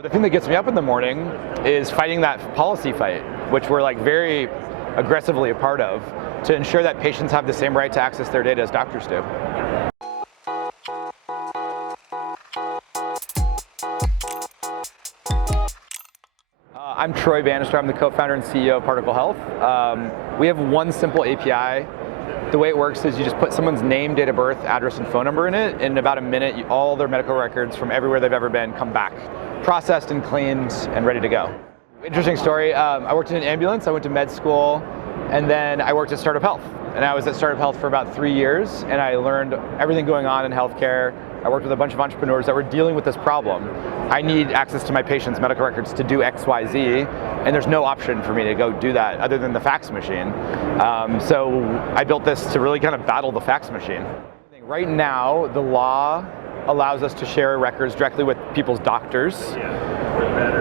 The thing that gets me up in the morning is fighting that policy fight, which we're very aggressively a part of, to ensure that patients have the same right to access their data as doctors do. I'm Troy Bannister. I'm the co-founder and CEO of Particle Health. We have one simple API. The way it works is you just put someone's name, date of birth, address, and phone number in it. In about a minute, all their medical records from everywhere they've ever been come back, processed and cleaned and ready to go. Interesting story. I worked in an ambulance. I went to med school, and then I worked at StartUpHealth. And I was at StartUpHealth for about 3 years, and I learned everything going on in healthcare. I worked with a bunch of entrepreneurs that were dealing with this problem. I need access to my patients' medical records to do X, Y, Z, and there's no option for me to go do that other than the fax machine. So I built this to really kind of battle the fax machine. Right now, the law allows us to share records directly with people's doctors.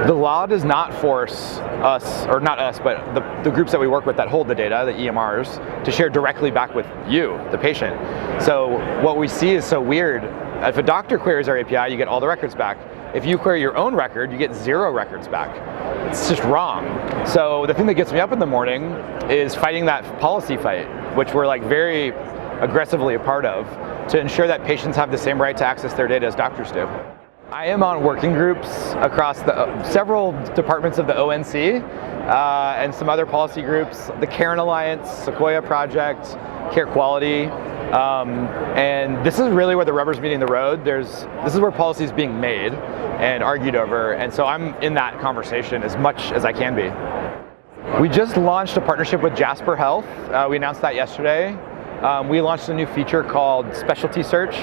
The law does not force us, or not us, but the groups that we work with that hold the data, the EMRs, to share directly back with you, the patient. So what we see is so weird. If a doctor queries our API, you get all the records back. If you query your own record, you get 0 records back. It's just wrong. So the thing that gets me up in the morning is fighting that policy fight, which we're very aggressively a part of, to ensure that patients have the same right to access their data as doctors do. I am on working groups across several departments of the ONC and some other policy groups, the Karen Alliance, Sequoia Project, Care Quality, and this is really where the rubber's meeting the road. This is where policy is being made and argued over, and so I'm in that conversation as much as I can be. We just launched a partnership with Jasper Health. We announced that yesterday. We launched a new feature called Specialty Search.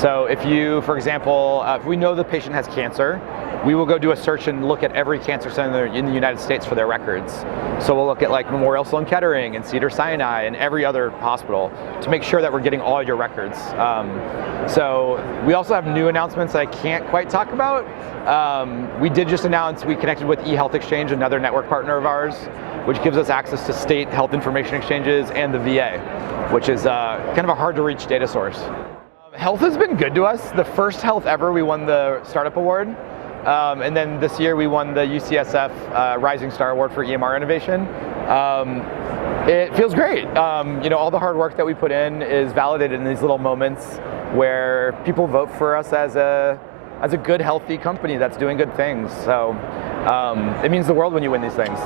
So if you, for example, if we know the patient has cancer, we will go do a search and look at every cancer center in the United States for their records. So we'll look at Memorial Sloan Kettering and Cedars-Sinai and every other hospital to make sure that we're getting all your records. So we also have new announcements that I can't quite talk about. We did just announce we connected with eHealth Exchange, another network partner of ours, which gives us access to state health information exchanges and the VA, which is kind of a hard to reach data source. Health has been good to us. The first health ever, we won the Startup Award. And then this year we won the UCSF Rising Star Award for EMR innovation. It feels great. All the hard work that we put in is validated in these little moments where people vote for us as a good, healthy company that's doing good things. So it means the world when you win these things.